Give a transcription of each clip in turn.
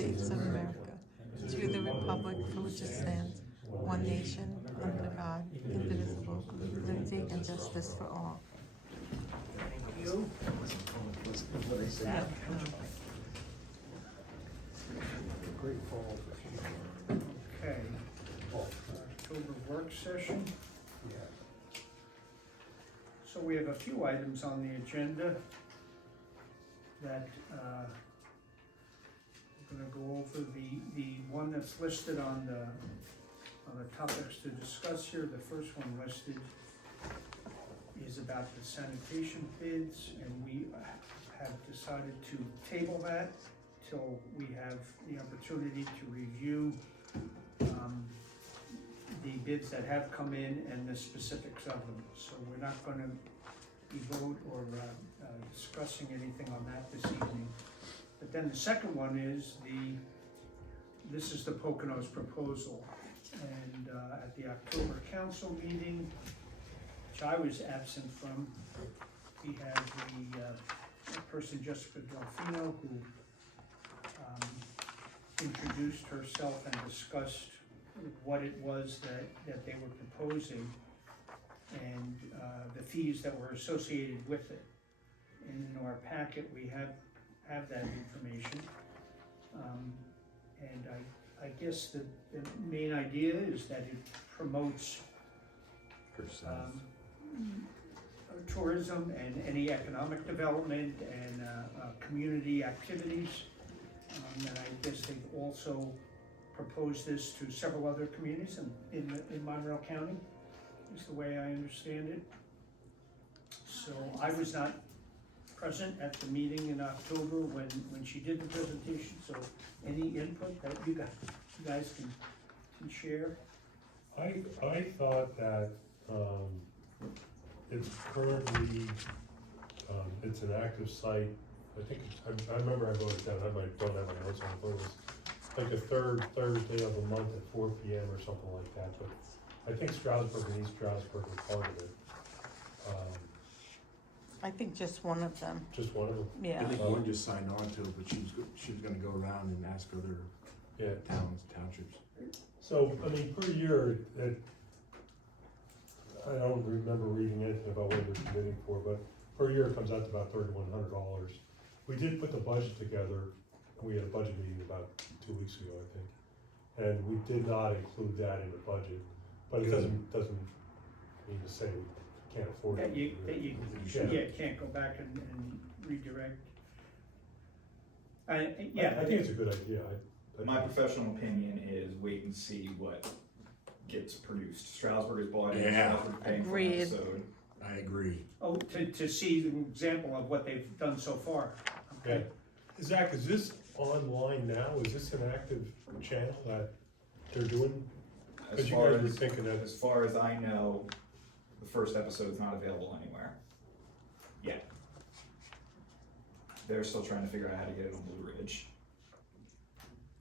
States of America, to the republic for which it stands, one nation, under God, indivisible, with liberty and justice for all. Thank you. Okay, October work session. So we have a few items on the agenda that we're gonna go over. The one that's listed on the topics to discuss here, the first one listed is about the sanitation bids, and we have decided to table that till we have the opportunity to review the bids that have come in and the specifics of them. So we're not gonna be vote or discussing anything on that this evening. But then the second one is this is the Poconos proposal. And at the October council meeting, which I was absent from, we had the person, Jessica Delfino, who introduced herself and discussed what it was that they were proposing and the fees that were associated with it. And in our packet, we have that information. And I guess the main idea is that it promotes tourism and any economic development and community activities. And I guess they've also proposed this to several other communities in Monroe County, is the way I understand it. So I was not present at the meeting in October when she did the presentation, so any input that you guys can share? I thought that it's currently, it's an active site. I think, I remember I wrote it down, I don't have my notes on it, but it was like the third Thursday of the month at 4 p.m. or something like that, but I think Stroudsburg and East Stroudsburg were part of it. I think just one of them, Just one of them? yeah. I think one just signed on to it, but she was gonna go around and ask other townships. So, I mean, per year, I don't remember reading anything about what they're committing for, but per year it comes out to about $3,100. We did put the budget together. We had a budget meeting about 2 weeks ago, I think, and we did not include that in the budget. But it doesn't mean to say we can't afford it. That you can't go back and redirect. I think it's a good idea. My professional opinion is wait and see what gets produced. Stroudsburg is bought in, Yeah. Stroudsburg paying for an Agreed. episode. I agree. Oh, to see the example of what they've done so far. Okay. Zach, is this online now? Is this an active channel that they're doing? As Because you far guys were as, thinking that. as far as I know, the first episode is not available anywhere yet. They're still trying to figure out how to get it on Blue Ridge.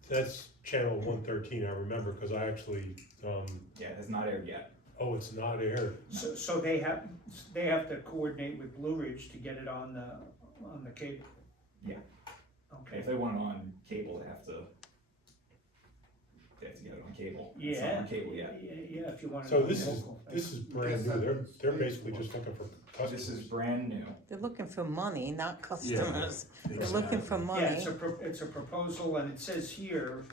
That's channel 113, I remember, because I actually, Yeah, it has not aired yet. oh, it's not aired. So they have to coordinate with Blue Ridge to get it on the cable? Yeah. Okay. If they want it on cable, they have to get it on cable. It's Yeah. not on cable yet. Yeah, if you want it So on this local. is brand new. They're basically just looking for customers. This is brand new. They're looking for money, not customers. They're Exactly. looking for money. Yeah, it's a proposal, and it says here,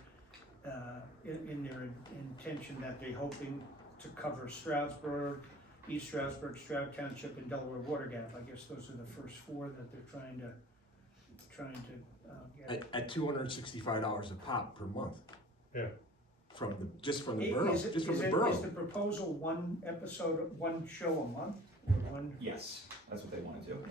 in their intention that they're hoping to cover Stroudsburg, East Stroudsburg, Stroud Township, and Delaware Water Gap. I guess those are the first four that they're trying to get. At $265 a pop per month. Yeah. From the Is borough, it- just from is the it- borough. Is the proposal one episode, one show a month, or one? Yes, that's what they want to do.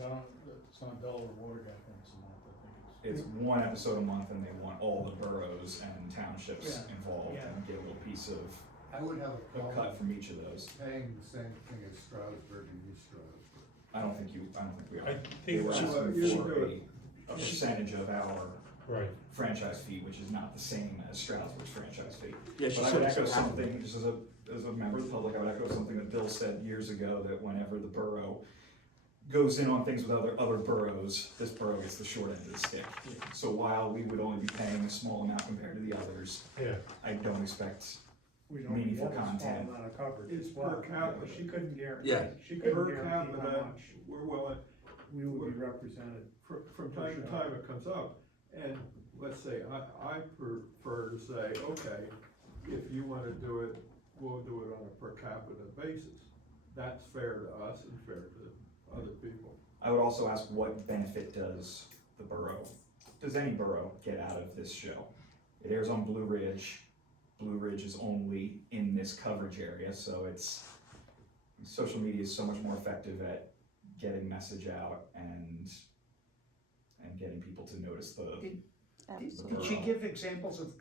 Well, it's not Delaware Water Gap once a month, I think It's one episode a month, and they want all the boroughs and townships Yeah. involved Yeah. and get a little piece of I would have a a problem cut from each of those. paying the same thing as Stroudsburg and East Stroudsburg. I don't think we are. I They think, were just- asking for a percentage of our right. franchise fee, which is not the same as Stroudsburg's franchise fee. Yeah, she But I said would it's echo half of something, just as a member of the public, I would echo something that Bill said years ago, that whenever the borough goes in on things with other boroughs, this borough gets the short end of the stick. So while we would only be paying a small amount compared to the others, Yeah, I don't expect We don't meaningful get a small content. amount of coverage. It's as per well. capita. She couldn't guarantee, Yeah. she couldn't Per guarantee how capita, much we're willing, we would be represented. from time to time it comes up, and let's say, I prefer to say, okay, if you wanna do it, we'll do it on a per capita basis. That's fair to us and fair to other people. I would also ask, what benefit does the borough, does any borough get out of this show? It airs on Blue Ridge. Blue Ridge is only in this coverage area, so social media is so much more effective at getting message out and getting people to notice the. Did she give examples of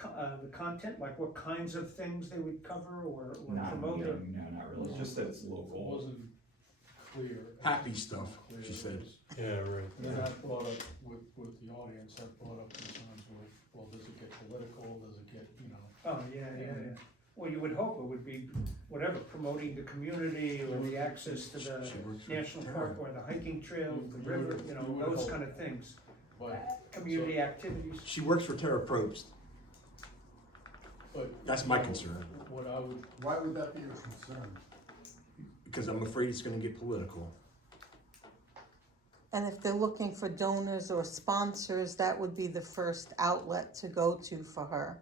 the content, like what kinds of things they would cover or Not, promote? no, not really, just that it's It local. wasn't clear. Happy stuff, she said. yeah, right. And then that brought up, with the audience, that brought up concerns with, well, does it get political, does it get, Oh, yeah. Well, you would hope it would be whatever, promoting the community or the access to the She works for national park or the hiking trail, the river, You would those hope. kind of things. but, Community activities. She works for Terra Probst. but. That's my concern, What I would, Why would that be a concern? because I'm afraid it's gonna get political. And if they're looking for donors or sponsors, that would be the first outlet to go to for her.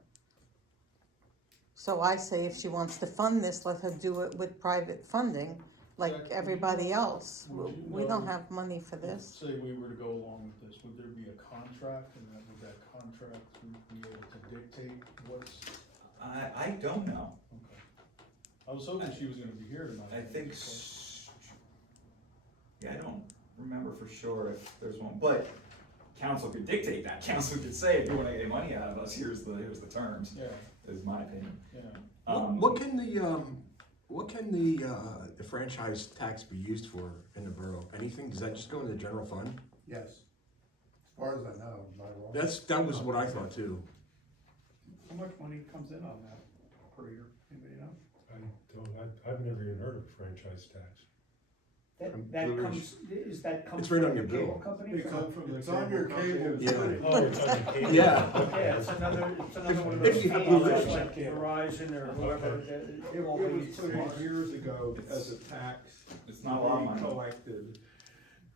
So I say if she wants to fund this, let her do it with private funding, like Jack, everybody else. would you We don't know- have money for this. say we were to go along with this, would there be a contract, and would that contract be able to dictate what's, I don't know. okay. I was hoping she was gonna be here tonight. I think, yeah, I don't remember for sure if there's one, but council could dictate that. Council could say, if you wanna get money out of us, here's the terms, Yeah, is my opinion. yeah. What can the franchise tax be used for in the borough? Anything? Does that just go in the general fund? Yes. As far as I know, am I wrong? That was what I thought too. How much money comes in on that per year, anybody know? I've never even heard of a franchise tax. That Blue comes, is that comes It's right from on the your cable bill. company? They come from the It's on your cable. Yeah. Oh, it's on the cable. Yeah. Yeah, it's another one of If those you have people Blue that's Ridge. like Verizon or whoever, Okay. they're all It was these put smart. in years ago as a tax. It's not a lot of money. Collected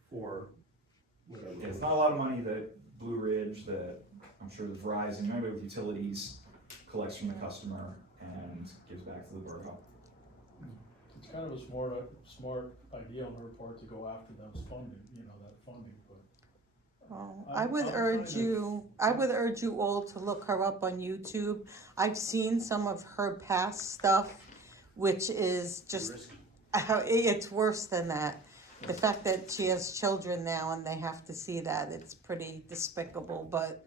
for whatever. Yeah, it's not a lot of money that Blue Ridge, that I'm sure that Verizon, remember with utilities, collects from the customer and gives back to the borough. It's kind of a smart idea on her part to go after those funding, that funding, but. Well, I'm- I'm I would urge you all to look her up on YouTube. I've seen some of her past stuff, which is just, it's worse than that. The fact that she has children now and they have to see that, it's pretty despicable, but,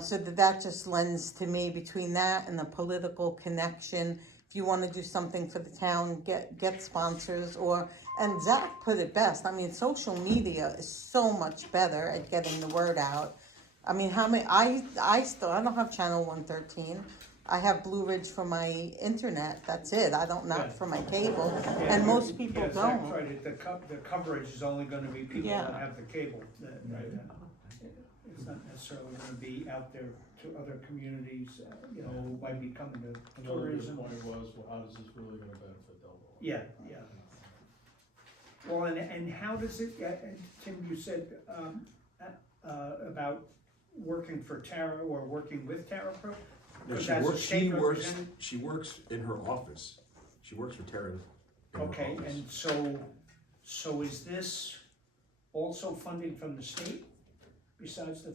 so that just lends to me between that and the political connection. If you wanna do something for the town, get sponsors and Zach put it best. I mean, social media is so much better at getting the word out. I mean, I don't have channel 113. I have Blue Ridge for my internet, that's it. I don't, not for my cable, and most people Yes, that's don't. right, the coverage is only gonna be people Yeah. that have the cable, it's not necessarily gonna be out there to other communities, who might be coming to Another good tourism. point was, well, how does this really gonna benefit Delaware? Yeah. Well, and how does it, and Tim, you said, about working for Tara or working with Tara Pro? No, Because she as a works, state representative- she works in her office. She works for Terra in her Okay, office. and so is this also funding from the state besides the?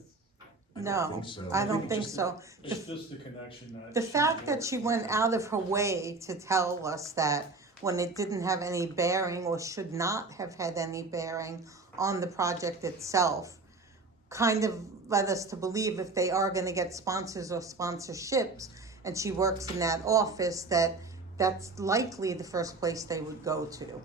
I don't No, think so. I don't it's think just- so. It's just the connection that. The she fact that works she with. went out of her way to tell us that when it didn't have any bearing or should not have had any bearing on the project itself, kind of led us to believe if they are gonna get sponsors or sponsorships, and she works in that office, that's likely the first place they would go to.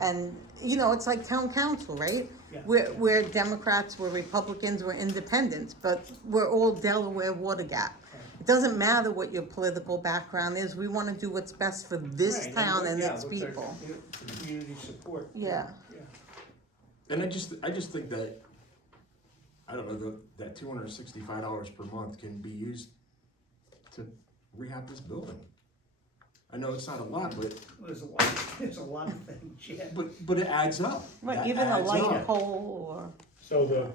And, it's like town council, right? Yeah. We're Democrats, we're Republicans, we're independents, but we're all Delaware Water Gap. It doesn't matter what your political background is, we wanna do what's best for this Right, town and yeah, its what's our people. Community support. Yeah. And I just think that, I don't know, that $265 per month can be used to rehab this building. I know it's not a lot, but There's a lot of things, yeah. but it adds up. Right, That even a adds light up. pole or, So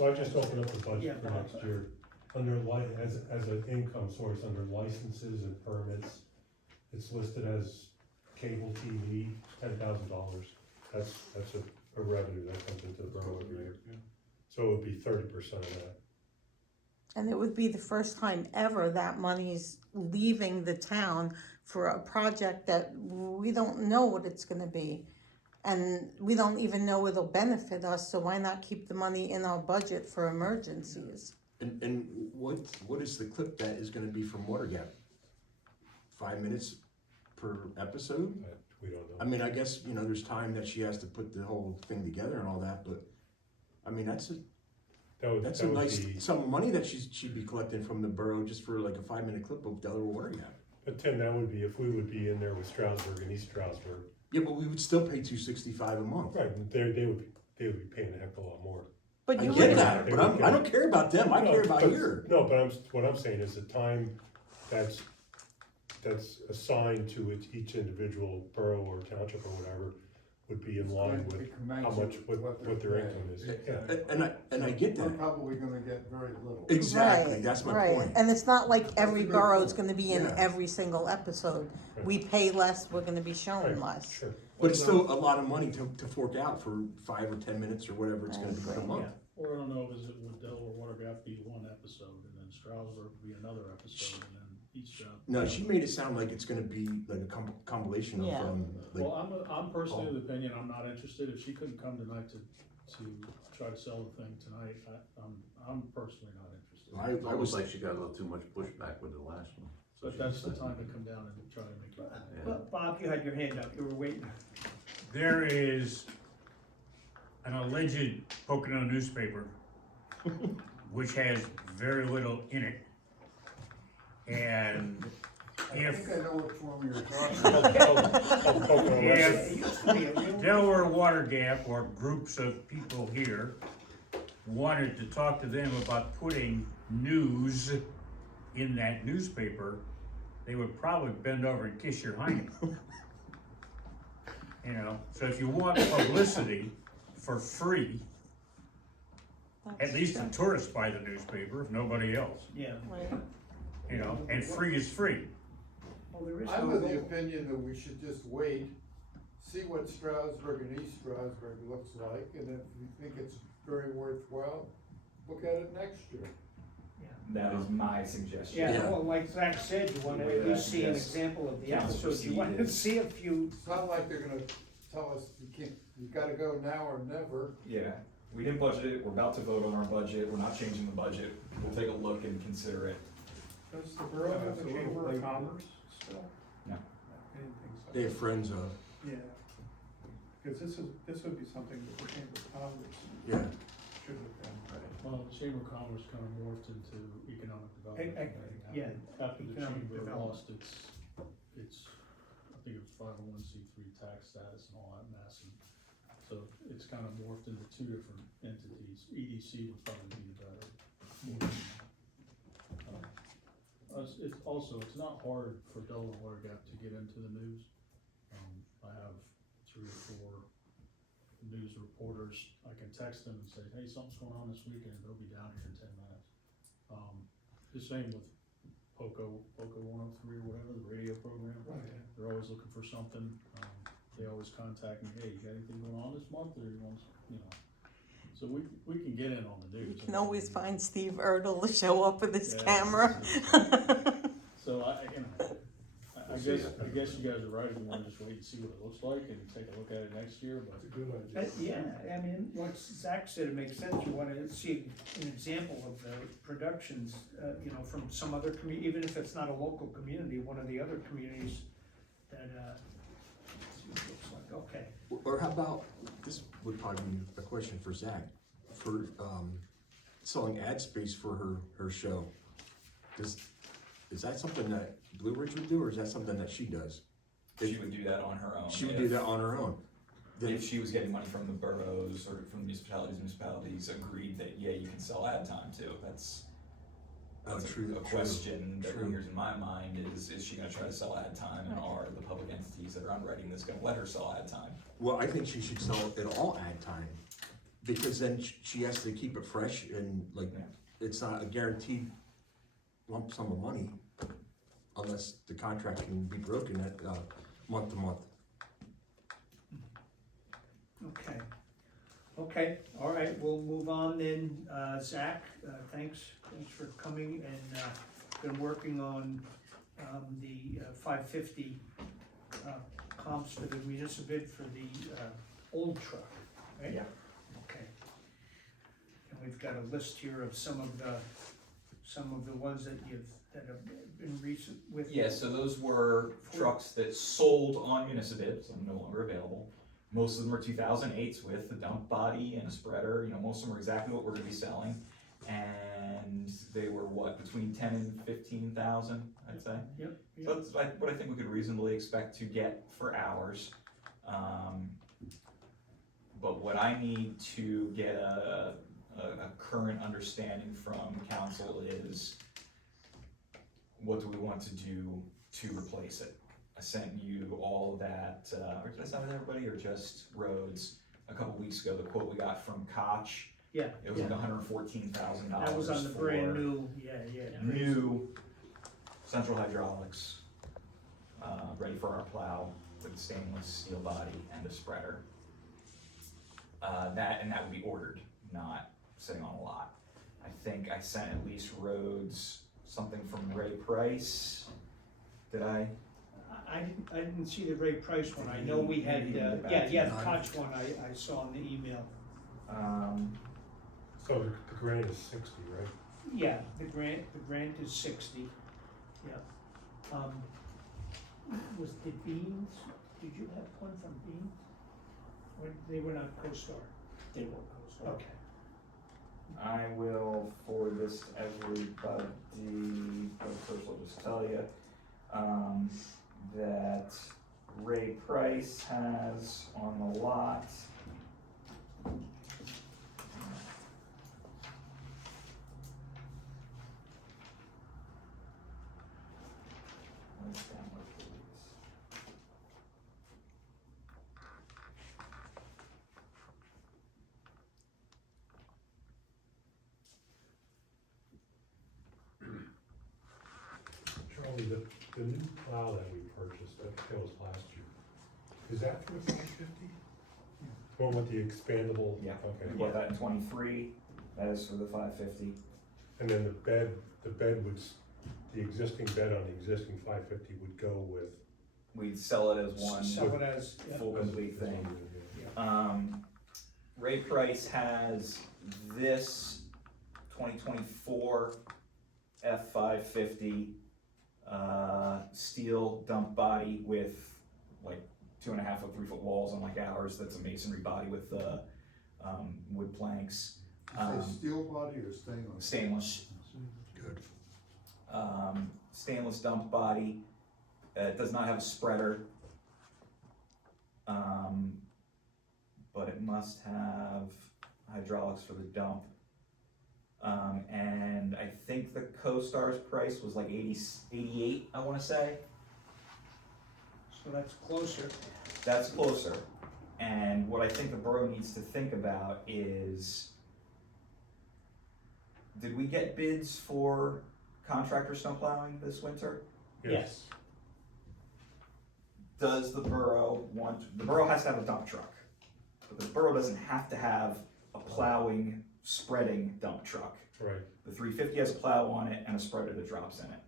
I just opened up the Yeah, budget for Bob. next year, under as an income source, under licenses and permits, it's listed as cable TV, $10,000. That's a revenue that comes into the borough every year. So it would be 30% of that. and it would be the first time ever that money's leaving the town for a project that we don't know what it's gonna be. And we don't even know it'll benefit us, so why not keep the money in our budget for emergencies? And what is the clip that is gonna be from Water Gap? 5 minutes per episode? We don't know. I mean, I guess, you know, there's time that she has to put the whole thing together and all that, but, I mean, that's a That would nice be, sum of money that she'd be collecting from the borough just for like a 5-minute clip of Delaware Water Gap. but Tim, that would be if we would be in there with Stroudsburg and East Stroudsburg. Yeah, but we would still pay $265 a month. Right, they would be paying a heck of a lot more. But I you get wouldn't, that, but I don't care about them, I care about but- here. No, but what I'm saying is the time that's assigned to each individual borough or township or whatever would be in line with how much, what their income is. Yeah. And I get We're that, probably gonna get very little. exactly, right, that's my right, point. and it's not like every a good borough's point. gonna be in Yeah. every single episode. Right. We pay less, we're gonna be shown Right, less. sure. But it's still a lot of money to fork out for 5 or 10 minutes or whatever it's gonna be per month. Or I don't know, would Delaware Water Gap be one episode, and then Stroudsburg would be another episode, and then East Stroudsburg? No, she made it sound like it's gonna be like a compilation of, Yeah. like, Well, I'm personally of the opinion, I'm not interested, if she couldn't come tonight to try to sell the thing tonight, I'm personally not interested. I It's was almost like she got a little too much pushback with the last one. So But she that's the decided- time to come down and try to make it. But Bob, you had your hand up, you were waiting. There is an alleged Pocono newspaper, which has very little in it. And I if think I know which one you're talking about. It used to be a real. Delaware Water Gap or groups of people here wanted to talk to them about putting news in that newspaper, they would probably bend over and kiss your hiney. You know, so if you want publicity for free, at least the tourists buy the newspaper, if nobody else, Yeah. Right. you know, and free is free. Well, there is I'm no of the rule. opinion that we should just wait, see what Stroudsburg and East Stroudsburg looks like, and if we think it's very worthwhile, look at it next year. That is my suggestion. Yeah, Yeah. well, like Zach said, you wanna at least see an example of the Council episode, you wanna proceedings. see a few. It's not like they're gonna tell us you can't, you gotta go now or never. Yeah, we didn't budget it, we're about to vote on our budget, we're not changing the budget, we'll take a look and consider it. Does the borough have a chamber of commerce still? No. I didn't think so. they have friends of, Yeah, because this would be something that the Chamber of Commerce yeah. should have done. Well, the Chamber of Commerce kind of morphed into economic development. yeah, After the economic chamber development. lost its, I think it was 501c3 tax status and all that mess, and so it's kind of morphed into two different entities. EDC would probably be the better. It's not hard for Delaware Water Gap to get into the news. I have 3 or 4 news reporters, I can text them and say, hey, something's going on this weekend, they'll be down here in 10 minutes. The same with Poco 103 or whatever, the radio program. They're always looking for something. They always contact me, hey, you got anything going on this month, or you want, you know. So we can get in on the news. You can always find Steve Erdl to show up with his Yeah. camera. So I guess you guys are right, if you wanna just wait and see what it looks like and take a look at it next year, but. It's a good idea. Yeah, I mean, what Zach said, it makes sense, you wanna see an example of the productions, you know, from some other community, even if it's not a local community, one of the other communities that, see what it looks like, okay. Or how about, this would probably be a question for Zach, for, selling ad space for her show. Is that something that Blue Ridge would do, or is that something that she does? She would do that on her own. She would do that on her own. if she was getting money from the boroughs or from the municipalities agreed that, yeah, you can sell ad time too, that's true, a question that true. lingers in my mind is she gonna try to sell ad time, and are the public entities that are underwriting this gonna let her sell ad time? Well, I think she should sell it all ad time, because then she has to keep it fresh and like, Yeah. it's not a guaranteed lump sum of money unless the contract can be broken at, month to month. Okay, all right, we'll move on then. Zach, thanks for coming and, been working on, the 550 comps for the municipal bid for the, old truck, right? Yeah. Okay. And we've got a list here of some of the ones that have been recent with. Yeah, so those were trucks that sold on Municipid, so no longer available. Most of them are 2008s with a dump body and a spreader, most of them are exactly what we're gonna be selling. And they were between 10 and 15,000, I'd say. Yep. So that's what I think we could reasonably expect to get for ours. But what I need to get a current understanding from council is, what do we want to do to replace it? I sent you all that, or did I send it to everybody, or just roads, a couple weeks ago, the quote we got from Koch. Yeah. It was like $114,000 That was on the brand new, new central hydraulics, ready for our plow with a stainless steel body and a spreader. That would be ordered, not sitting on a lot. I think I sent at least roads, something from Ray Price. Did I? I didn't see the Ray Price one. I know we had, the Koch one I saw in the email. So the grant is 60, right? Yeah, the grant is 60, yeah. Was it Beans? Did you have one from Beans? Or they were not CoStar? They were CoStar. Okay. I will forward this to everybody, but first I'll just tell you, that Ray Price has on the lot. Where's that one, please? Charlie, the new plow that we purchased, that was last year, is that for the 550? One with the expandable? Yeah, Okay. we bought that in 23, that is for the 550. And then the bed would, the existing bed on the existing 550 would go with. We'd sell it as one Sell it as, yeah. full complete thing. Yeah. Ray Price has this 2024 F550 steel dump body with like 2.5 foot, 3 foot walls, unlike ours. That's a masonry body with wood planks. Is it steel body or stainless? Stainless. Good. Stainless dump body. It does not have a spreader, but it must have hydraulics for the dump. And I think the CoStar's price was like 88, I wanna say. So that's closer. That's closer. And what I think the borough needs to think about is, did we get bids for contractor snow plowing this winter? Yes. Does the borough the borough has to have a dump truck, but the borough doesn't have to have a plowing, spreading dump truck. Right. The 350 has a plow on it and a spreader that drops in it.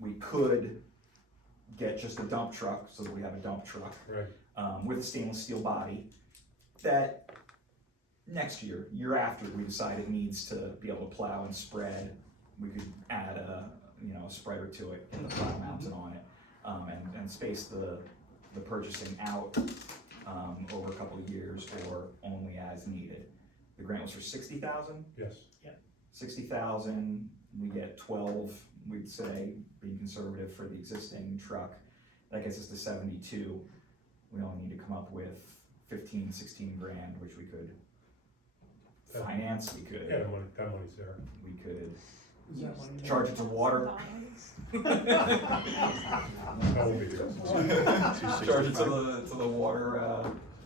We could get just a dump truck so that we have a dump truck. Right. With a stainless steel body that next year after we decide it needs to be able to plow and spread, we could add a spreader to it, get the plow mounted on it, and space the purchasing out over a couple of years or only as needed. The grant was for 60,000. Yes. 60,000, we get 12, we'd say, being conservative for the existing truck. That gets us to 72. we only need to come up with 15, 16 grand, which we could finance, we could, Yeah, that money's there. we could Is that money? charge it to water. That would be good. Charge it to the water,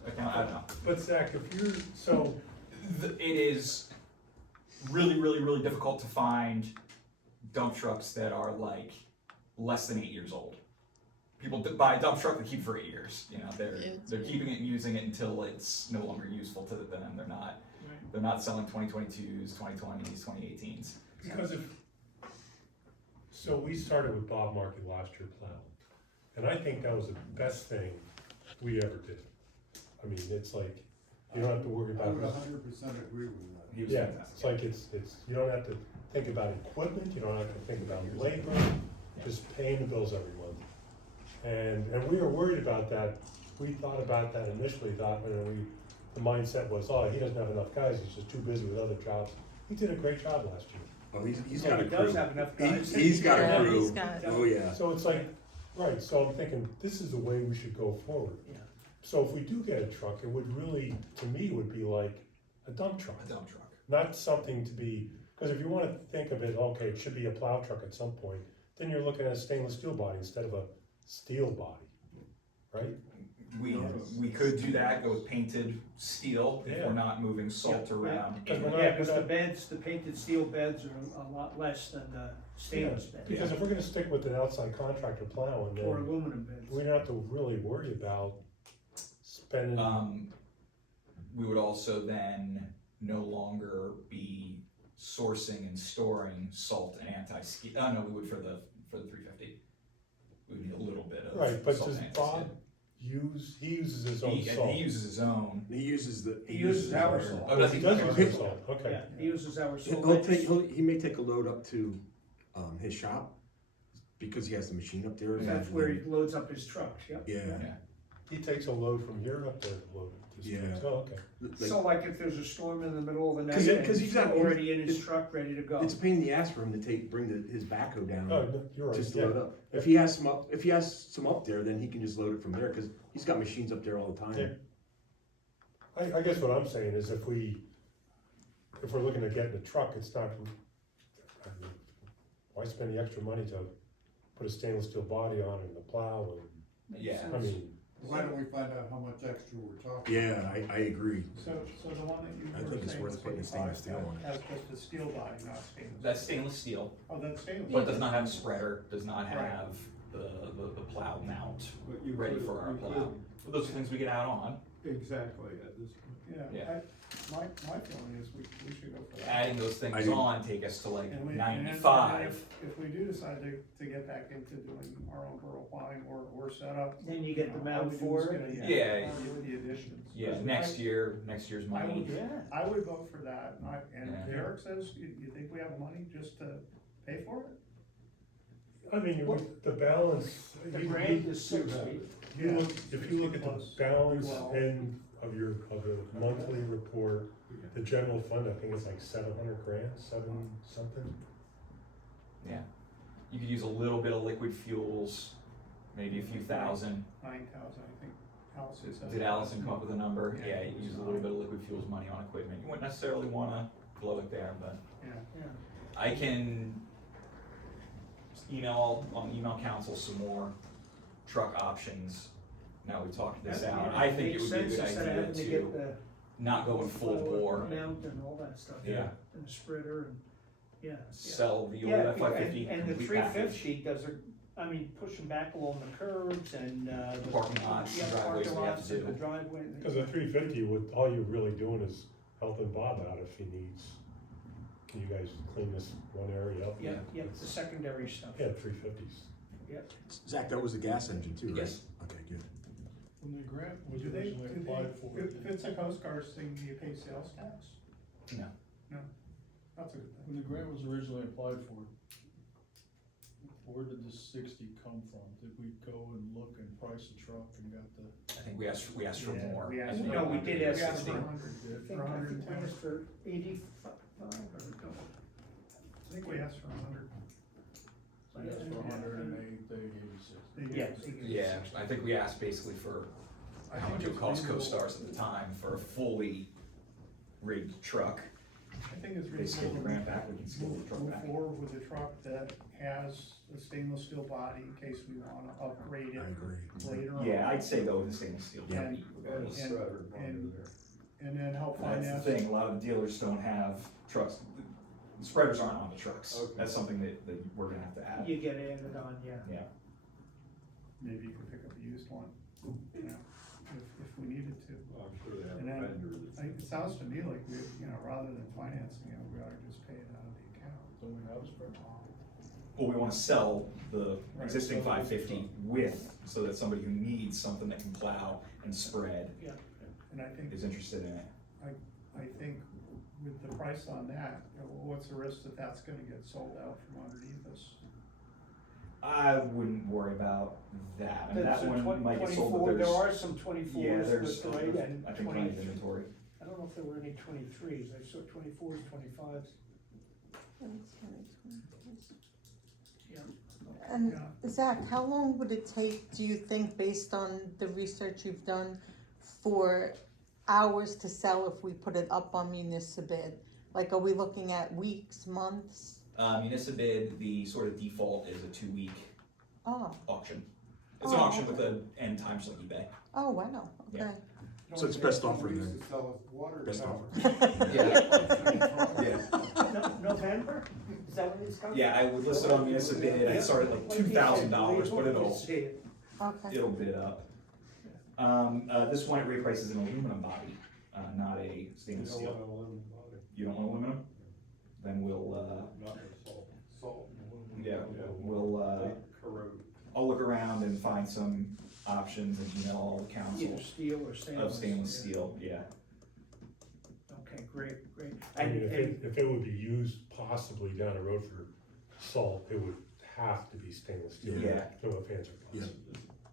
account, I don't know. But Zach, if you're, so, It is really, really, really difficult to find dump trucks that are like less than 8 years old. People buy a dump truck they keep for 8 years, you know, they're keeping it and using it until it's no longer useful to them, they're not selling 2022s, 2020s, 2018s. because so we started with Bob Markey last year plowing, and I think that was the best thing we ever did. I mean, it's like, you don't have to worry I about. would 100% agree with that. He was Yeah, fantastic. it's like, it's, you don't have to think about equipment, you don't have to think about labor, just paying the bills every month. And we were worried about that, we thought about that initially, the mindset was, oh, he doesn't have enough guys, he's just too busy with other jobs. He did a great job last year. Oh, he's Yeah, got a he crew. does have enough guys. He's got a Yeah, crew. he's got- Oh, yeah. So it's like, right, so I'm thinking, this is the way we should go forward. Yeah. So if we do get a truck, it would really, to me, would be like a dump truck. A dump truck. Not something to be, because if you wanna think of it, okay, it should be a plow truck at some point, then you're looking at a stainless steel body instead of a steel body, right? We could do that, go with painted steel, if Yeah. we're not moving salt Yeah. around. Because we're not- Yeah, because we're the not- beds, the painted steel beds are a lot less than the stainless beds. Because if we're gonna stick with an outside contractor plowing, Or then aluminum beds. we don't have to really worry about spending. We would also then no longer be sourcing and storing salt and anti-skid, no, we would for the 350. We would need a little bit of Right, but salt does and Bob anti-skid. he uses his own salt? He uses his own. He uses He uses our salt. Oh, does He he? does use his salt, okay. Yeah, he uses our salt. He may take a load up to, his shop, because he has the machine up there. That's where he loads up his trucks, yep. Yeah. He takes a load from here up there to load it. Yeah. Oh, okay. So like if there's a storm in the middle of the night, 'Cause and he's he's got- already in his it's- truck, ready to go. It's a pain in the ass for him to bring his backhoe down. Oh, no, you're right, Just to yeah. load up. If he has some up there, then he can just load it from there, cause he's got machines up there all the time. Yeah. I guess what I'm saying is if we're looking at getting a truck, it's not, I mean, why spend the extra money to put a stainless steel body on and the plow Yeah. and, I mean, Why don't we find out how much extra we're talking? Yeah, I agree. So the one that you I were think it's saying worth was putting a stainless steel on it. Has just a steel body, not stainless. That's stainless steel, Oh, that's stainless. but does not have a spreader, does not have the plow mount But you ready could- for our you plow. could- But those are things we get out on. Exactly, at this point. Yeah. My feeling is we should go for that. Adding those I things do. on take us to like And we- 95. and if we do decide to get back into doing our own borough plowing or setup. Then you get the all mount we do for is it. gonna- Yeah. Do the additions. Yeah, next year's I money. would, Yeah. I would vote for that, and Yeah. if Derek says, you think we have money just to pay for it? I mean, the balance. The you- grant you- is 60. You look, if you look at the Plus balance 12. end of the monthly report, the general fund, I think it's like 700 grand, something. Yeah. You could use a little bit of liquid fuels, maybe a few thousand. 9,000, I think Allison said. Did Allison come up with a number? Yeah. Yeah, you use a little bit of liquid fuels money on equipment. You wouldn't necessarily wanna blow it there, but Yeah. Yeah. I can email council some more truck options. Now we talked this That- out. yeah, I think it makes would be a sense good instead of idea having to get to the not go in full bore, Mount and all that stuff. Yeah. And the spreader and, yeah. sell the old Yeah, FY50 and the complete three package. fifty does, I mean, pushing back along the curbs and, the. Parking lots, yeah, driveways parking we have to lots and do. the driveway. Because a 350 would, all you're really doing is helping Bob out if he needs, can you guys clean this one area up? Yeah, yeah, the secondary stuff. Yeah, 350s. Zach, that was a gas engine too, right? Yes. Okay, good. When the grant was Do they, originally applied for. if it's a Coast Guard thing, do you pay sales tax? No. No, that's a good thing. When the grant was originally applied for, where did the 60 come from? Did we go and look and price a truck and got the? I think we asked for Yeah, more. we I asked think No, we did ask We asked for 60. 100, I think we asked for 85 or no. I think we asked for 100. I asked for 100 and they gave you 60. They Yeah. gave us 60. Yeah, I think we asked basically for I how think much it it's cost reasonable. co-stars at the time for a fully rigged truck. I think it's They scaled the reasonable grant back, we can scale the truck move back. forward with a truck that has a stainless steel body in case we wanna upgrade it I agree. later on. Yeah, I'd say go with the stainless steel Yeah. body And regardless. a spreader and- under there. And then help That's finance. the thing, a lot of the dealers don't have trucks, the spreaders aren't on the trucks. Okay. That's something that we're gonna have to add. You get added on, yeah. Yeah. Maybe you could pick up a used one, you know, if we needed to. I'm sure they have a And then, vendor that's. it sounds to me like we, you know, rather than financing it, we ought to just pay it out of the account. Don't we have a spread? Well, we wanna sell the Right, existing sell the 550 with, so that somebody who needs something that can plow and spread And I think, is interested in it. I think with the price on that, what's the risk that that's gonna get sold out from underneath us? I wouldn't worry about that. I mean, That's that a one might get sold, but 24, there are there's, some yeah, twenty-fours there's, with the and I think plenty of 20, inventory. I don't know if there were any 23s, I saw 24s, 25s. Yeah. And Yeah. Zach, how long would it take, do you think, based on the research you've done, for hours to sell if we put it up on Municipid? Like, are we looking at weeks, months? Municipid, the sort of default is a 2-week Oh, auction. It's an Oh, auction with okay. an end time just like eBay. oh, wow, Yeah. okay. So it's best offer We then. used to sell us water Best tower. November? Is that when it's coming? Yeah, I would list it on Municipid, I'd start at like $2,000, but Okay, it'll bid up. This one, it reprices an aluminum body, not a stainless You don't steel. want an aluminum body, You don't want aluminum? Then we'll, not with salt. Salt and aluminum. yeah, we'll, They corrode. I'll look around and find some options and email all the council Either steel or stainless. of stainless yeah. steel, yeah. Okay, great, great. I mean, And, if it would be used possibly down the road for salt, it would have to be stainless steel. Yeah. No offense. Yeah.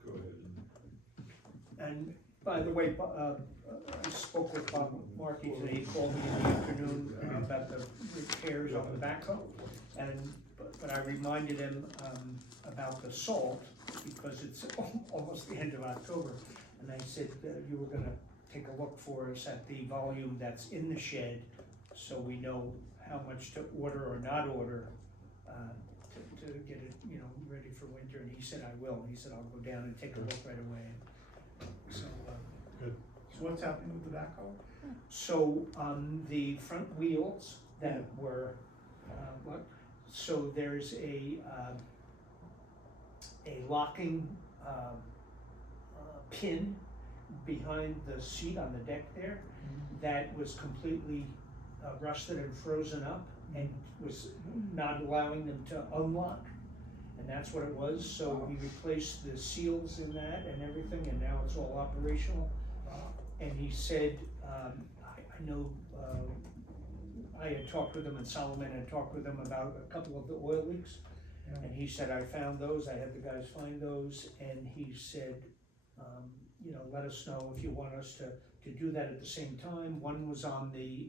Go ahead and. and by the way, I spoke with Bob Markey today, he called me in the afternoon about the repairs on the backhoe. And, but I reminded him, about the salt, because it's almost the end of October. And I said, you were gonna take a look for us at the volume that's in the shed, so we know how much to order or not order, to get it, you know, ready for winter. And he said, I will. He said, I'll go down and take a look right away. So, So what's happening with the backhoe? so, the front wheels that were, so there's a locking, pin behind the seat on the deck there that was completely rusted and frozen up and was not allowing them to unlock. And that's what it was, so we replaced the seals in that and everything, and now it's all operational. And he said, I know, I had talked with him and Solomon had talked with him about a couple of the oil leaks. Yeah. And he said, I found those, I had the guys find those, and he said, you know, let us know if you want us to do that at the same time. One was on the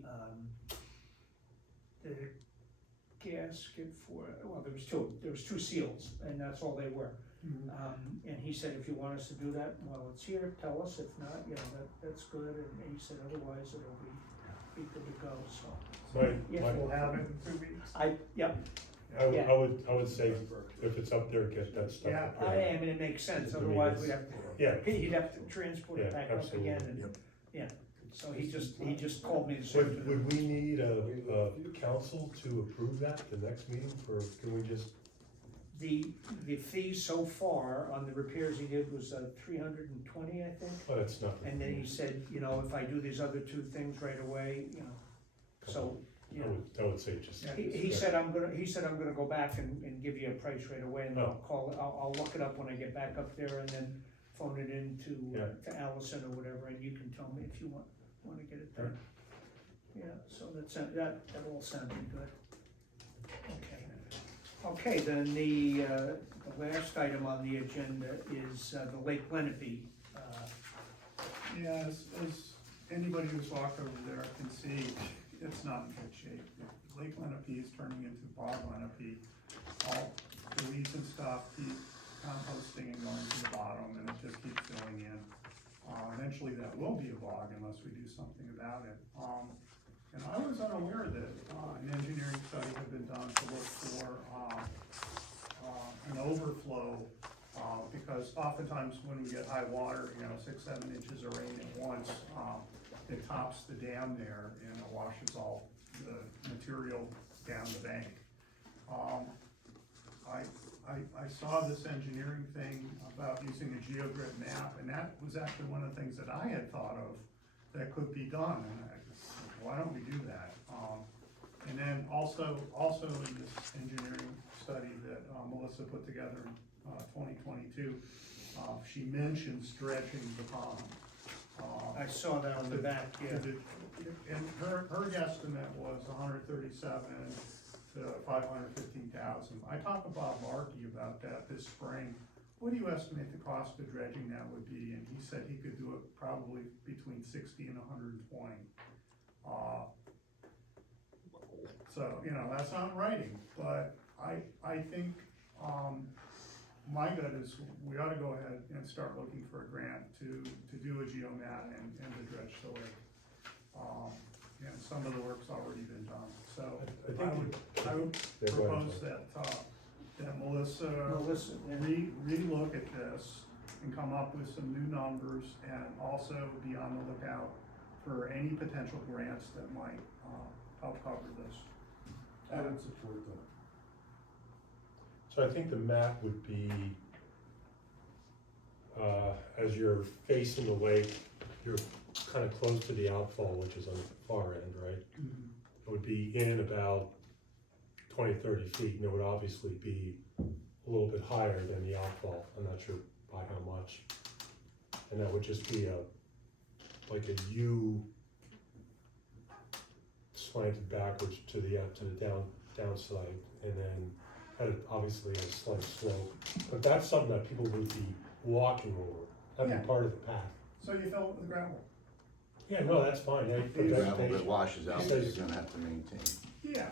gasket for, well, there was two seals, and that's all they were. And he said, if you want us to do that, well, it's here, tell us, if not, you know, that's good, and he said, otherwise it'll be good to go, so. Yes, we'll have it in 2 weeks. Yep, I would say, if it's up there, get that stuff Yeah, up there. I mean, it makes sense, I mean, otherwise we'd it's- have, Yeah, he'd have to transport it Yeah, back up absolutely. again, and, Yep. yeah. So he just called me this would, afternoon. would we need a council to approve that, the next meeting, or can we just? The fee so far on the repairs he did was $320, I think. Oh, that's nothing. And then he said, you know, if I do these other two things right away, you know, so, you know. I would say just. He said I'm gonna go back and give you a price right away, and I'll look it up when I get back up there, and then phone it in to Allison or whatever, and you can tell me if you wanna get it done. Yeah, so that all sounded good. Okay, then the last item on the agenda is the Lake Lenape. Yeah, as anybody who's walked over there can see, it's not in good shape. Lake Lenape is turning into Bog Lenape. All the weeds and stuff keep composting and going to the bottom, and it just keeps filling in. Eventually that will be a bog unless we do something about it. And I was unaware that, an engineering study had been done to look for, an overflow, because oftentimes when we get high water, 6-7 inches of rain at once, it tops the dam there and it washes all the material down the bank. I saw this engineering thing about using a geogrid map, and that was actually one of the things that I had thought of that could be done, and I just, why don't we do that? And then also in this engineering study that Melissa put together in 2022, she mentions dredging the pond. I saw that on the back, yeah. And her guesstimate was 137 to 515,000. I talked to Bob Markey about that this spring. What do you estimate the cost of dredging that would be? And he said he could do it probably between 60 and 120. So, that's not writing, but I think, my gut is we ought to go ahead and start looking for a grant to do a geomat and to dredge the lake. And some of the work's already been done, so I would Yeah, go ahead, propose that Melissa yeah. relook at this and come up with some new numbers, and also be on the lookout for any potential grants that might, help cover this. I would support that. So I think the map would be, as you're facing the lake, you're kind of close to the outfall, which is on the far end, right? It would be in about 20, 30 feet, and it would obviously be a little bit higher than the outfall. I'm not sure by how much. And that would just be like a U slanted backwards to the downside, and then had obviously a slight slope. But that's something that people would be walking over. That'd Yeah. be part of the path. So you fill it with gravel? Yeah, no, that's fine. For The gravel that vegetation. washes out, He you're says- gonna have to maintain, Yeah,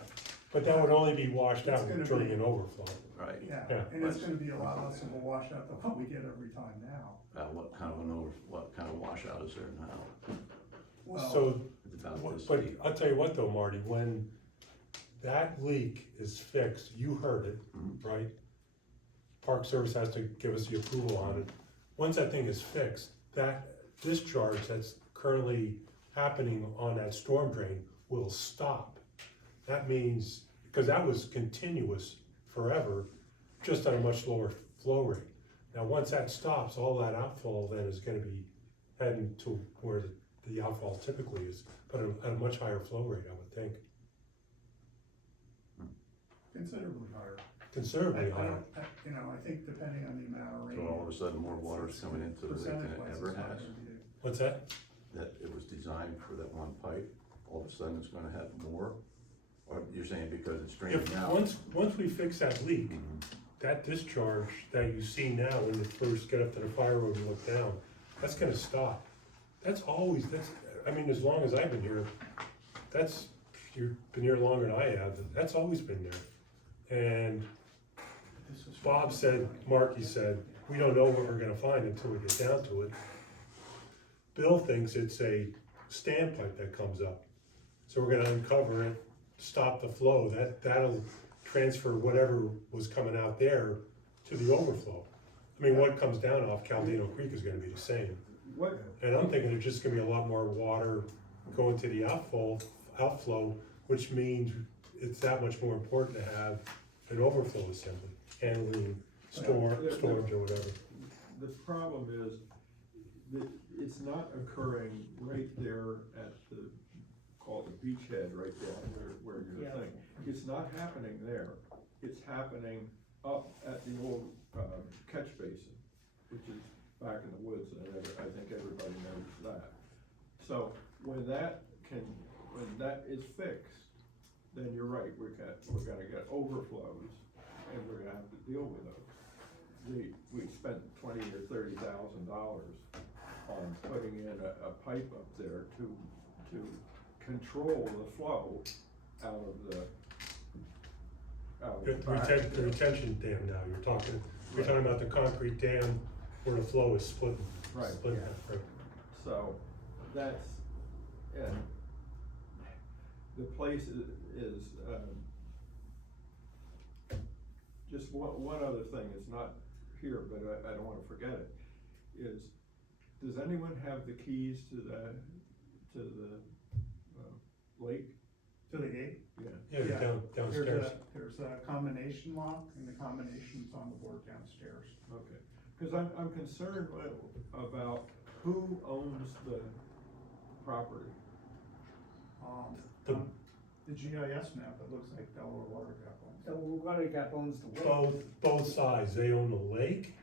But that would only be washed It's out gonna during be- an overflow. right? yeah, Yeah. and it's gonna be a lot less of a washout than what we get every time now. What kind of washout is there now? Well, So, It's about this but deep. I'll tell you what though, Marty, when that leak is fixed, you heard it, right? Park Service has to give us the approval on it. Once that thing is fixed, that discharge that's currently happening on that storm drain will stop. That means, because that was continuous forever, just at a much lower flow rate. Now, once that stops, all that outfall then is gonna be heading to where the outfall typically is, but at a much higher flow rate, I would think, considerably higher. considerably I higher. don't, I think depending on the amount of rain. So all of a sudden, more water's coming into the lake than it percentage-wise, ever it's not has. gonna be- What's that? That it was designed for that one pipe, all of a sudden it's gonna have more? Or you're saying because it's draining If, out? once we fix that leak, Mhm. that discharge that you see now when you first get up to the fire road and look down, that's gonna stop. That's, I mean, as long as I've been here, you've been here longer than I have, that's always been there. And This is- Bob said, Marky said, we don't know what we're gonna find until we get down to it. Bill thinks it's a standpipe that comes up. So we're gonna uncover it, stop the flow, that'll transfer whatever was coming out there to the overflow. I mean, what comes down off Caldino Creek is gonna be the same. What, And I'm thinking there's just gonna be a lot more water going to the outflow, which means it's that much more important to have an overflow assembly, handling storms or whatever. the problem is that it's not occurring right there at the, call it the beachhead right there where you're Yeah. thinking. It's not happening there, it's happening up at the old, catch basin, which is back in the woods, and I think everybody knows that. So when that is fixed, then you're right, we're gonna get overflows, and we're gonna have to deal with those. We spent $20,000 or $30,000 on putting in a pipe up there to control the flow out of the back. The retention dam now, you're talking about the concrete dam where the flow is splitting. Right. Splitting, right. So that's, and the place is just one other thing, it's not here, but I don't wanna forget it, is, does anyone have the keys to the lake? To the gate? Yeah. Yeah, downstairs. There's a combination lock, and the combination's on the board downstairs. Okay, cause I'm concerned about who owns the property. The- The GIS map, it looks like Delaware Water Gap owns it. The water gap owns the lake. Both sides, they own the lake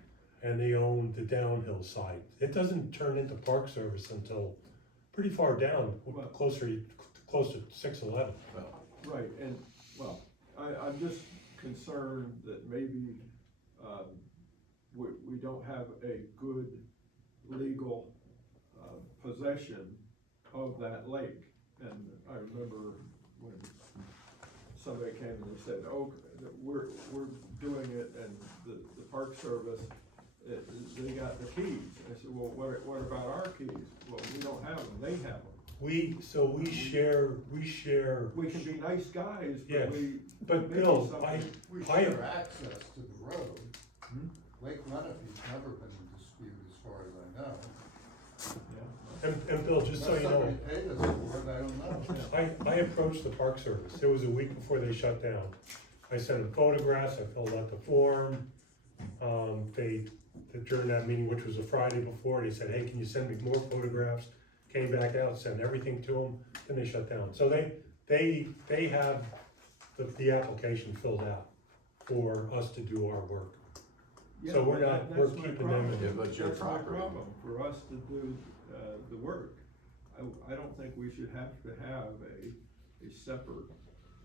and they own the downhill side. It doesn't turn into Park Service until pretty far down, close to 611. Right, and, well, I'm just concerned that maybe, we don't have a good legal, possession of that lake. And I remember when somebody came and they said, oh, we're doing it, and the Park Service, they got the keys. I said, well, what about our keys? Well, we don't have them, they have them. We share. We can be nice guys, Yes, but but maybe Bill, something- We I- share access to the road. Lake Lenape's never been in dispute as far as I know. And Bill, just so you know, Unless somebody paid us for it, I don't know. I approached the Park Service, it was a week before they shut down. I sent them photographs, I filled out the form, during that meeting, which was a Friday before, they said, hey, can you send me more photographs? Came back out, sent everything to them, then they shut down. So they have the application filled out for us to do our work. Yeah, So we're but not, that's we're my keeping problem. them in. Yeah, but it's your That's my property. problem, for us to do, the work. I don't think we should have to have a separate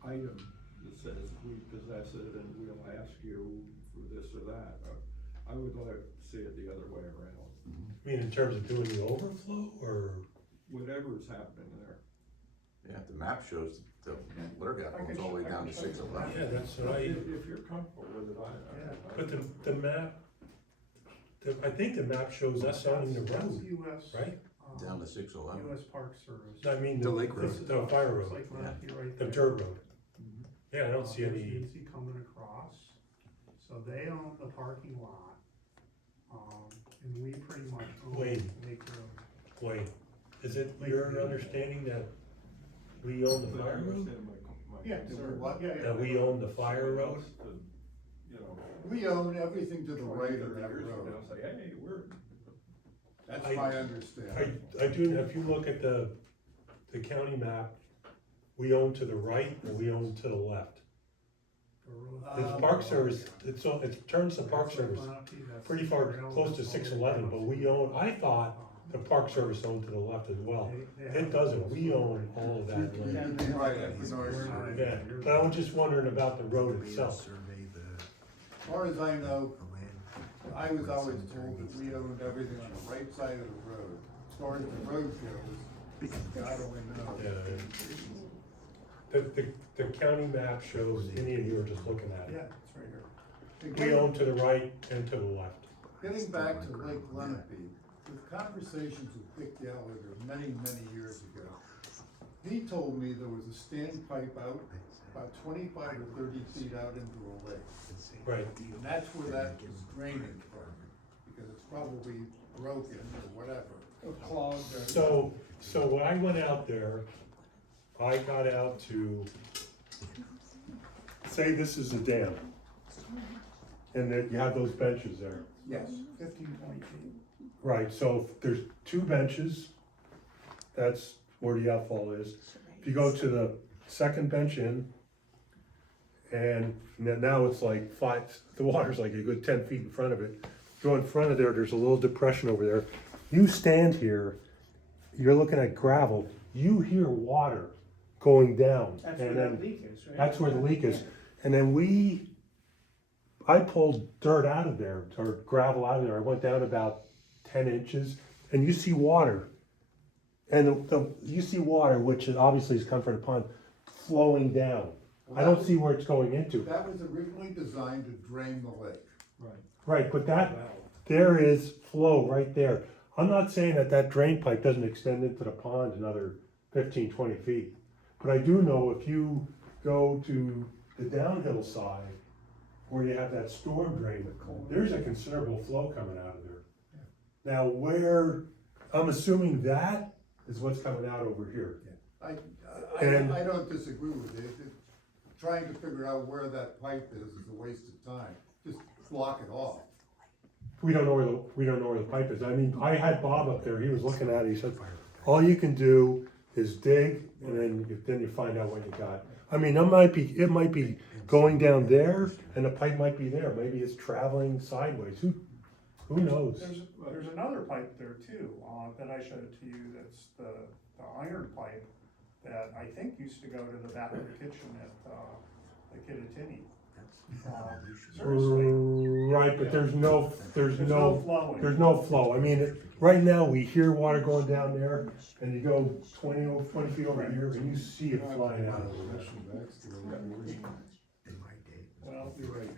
item that says we possess it and we'll ask you for this or that. I would like to see it the other way around, I mean, in terms of doing the overflow, or, whatever's happening there. Yeah, the map shows the litter gap I can goes all the way show- I down can to show you 611. yeah, that's what I, If you're comfortable with it, but the map, I think the map shows us owning the That's road, US. right? Down to 611. US Park Service. I mean, The lake road. the fire It's road, like Lenape right the there. dirt road. Yeah, I don't see There's any, Yancy coming across, so they own the parking lot, and we pretty much own Wayne. Lake Road. Wayne, is it your understanding that we own the But fire you road? understand my Yeah, concern? what? Yeah, yeah. That we own the fire road? You know, We own everything to the 20, right of 30 that years from road. now, say, hey, we're, That's I- my understanding. I do, if you look at the county map, we own to the right and we own to the left. It's Park Service, it turns the Park Service pretty far, close to 611, but we own, I thought the Park Service owned to the left as well. It doesn't, we own all of that land. Right, that's the north side. Yeah, but I was just wondering about the road itself. As far as I know, I was always told that we owned everything on the right side of the road. As far as the road goes, God only knows. Yeah. The county map shows, any of you are just looking at Yeah, it. it's right here. We own to the right and to the left. Getting back to Lake Lenape, with conversations with Dick Gallagher many, many years ago, he told me there was a standpipe out about 25 or 30 feet out into a lake. Right. And that's where that is draining from, because it's probably broken or whatever. Clogged or. So when I went out there, I got out to, say this is a dam. And that you have those benches there. Yes. 15, 20 feet. Right, so there's two benches, that's where the outfall is. If you go to the second bench in, and now it's like the water's like a good 10 feet in front of it. Go in front of there, there's a little depression over there. You stand here, you're looking at gravel, you hear water going down. That's where and that then leak is, right? That's where the leak is. And then I pulled dirt out of there, or gravel out of there. I went down about 10 inches, and you see water. And you see water, which obviously is come from the pond, flowing down. I don't see where it's going into. That was originally designed to drain the lake. right. Right, but there is flow right there. I'm not saying that that drain pipe doesn't extend into the pond another 15, 20 feet. But I do know if you go to the downhill side, where you have that storm drain, there's a considerable flow coming out of there. Now where, I'm assuming that is what's coming out over here. And- I don't disagree with you. Trying to figure out where that pipe is a waste of time. Just block it off. We don't know where the pipe is. I mean, I had Bob up there, he was looking at it, he said, all you can do is dig, and then you find out what you got. I mean, it might be going down there, and the pipe might be there, maybe it's traveling sideways, who knows? There's another pipe there too, that I showed to you, that's the iron pipe that I think used to go to the back of the kitchen at, the Kittatinny. Seriously, Right, but there's no flowing. flow. I mean, right now, we hear water going down there, and you go 20 feet over here, and you see it flying out of there. Well, You're right,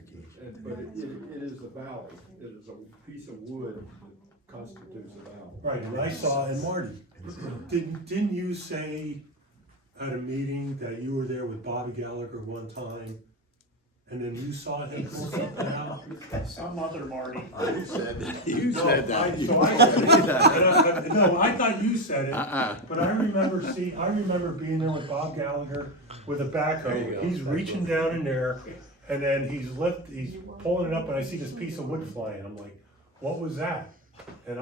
but it is a valley, it is a piece of wood that constitutes a valley. Right, and I saw, and Marty, didn't you say at a meeting that you were there with Bobby Gallagher one time, and then you saw him pull something out? some other Marty. You said that. You No, said that. No, I thought you said it, but I remember being there with Bob Gallagher with a backhoe. He's reaching down in there, and then he's pulling it up, and I see this piece of wood flying. I'm like, what was that? And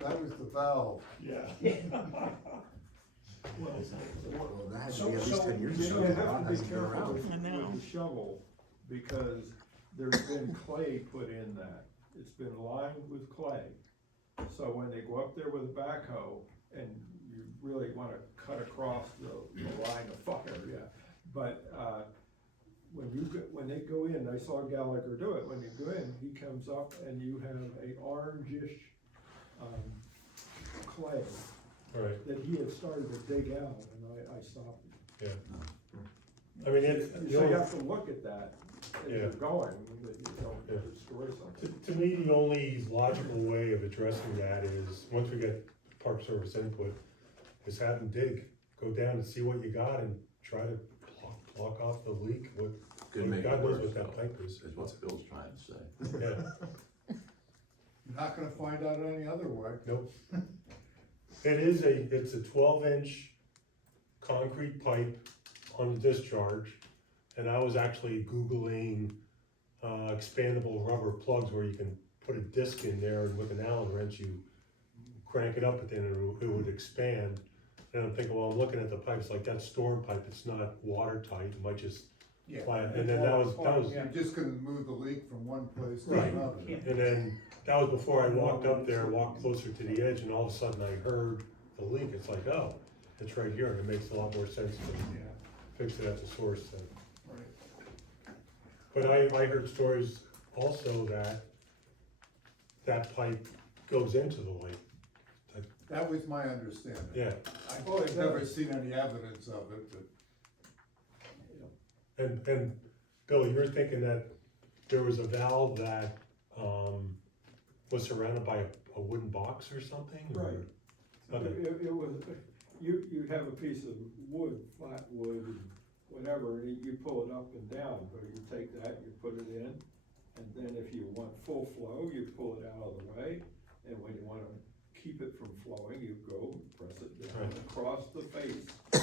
That was the valve. Yeah. Well, that had to So- be at least so 10 years You ago. have It to be hasn't been careful around. with the shovel, because there's been clay put in that. It's been lined with clay. So when they go up there with a backhoe, and you really wanna cut across the line of fire, yeah. But, when they go in, I saw Gallagher do it, when you go in, he comes up and you have a orangish, clay right, that he had started to dig out, and I stopped him. yeah. I mean, So you have to look at that as you're Yeah. going, that you don't Yeah. destroy something. To me, the only logical way of addressing that is, once we get Park Service input, is have them dig, go down and see what you got and try to block off the leak, Could make it God knows worse, what that though, pipe is. is what Bill's trying to say. Yeah, You're not gonna find out any other way. nope. It's a 12-inch concrete pipe on the discharge, and I was actually Googling, expandable rubber plugs where you can put a disc in there, and with an Allen wrench, you crank it up, but then it would expand. And I'm thinking, well, I'm looking at the pipes, like that storm pipe, it's not watertight, it might just Yeah. fly. And then that was, You're just gonna move the leak from one place to Right. another. and then that was before I walked up there, walked closer to the edge, and all of a sudden I heard the leak. It's like, oh, it's right here, and it makes a lot more sense to Yeah, fix it at the source then. right. But I heard stories also that pipe goes into the lake. That was my understanding. Yeah, I've never seen any evidence of it, but and Bill, you're thinking that there was a valve that, was surrounded by a wooden box or something? or- Right. Okay, It was, you have a piece of wood, flat wood, and whatever, and you pull it up and down, but you take that, you put it in, and then if you want full flow, you pull it out of the way, and when you wanna keep it from flowing, you go and press it down Right. across the face of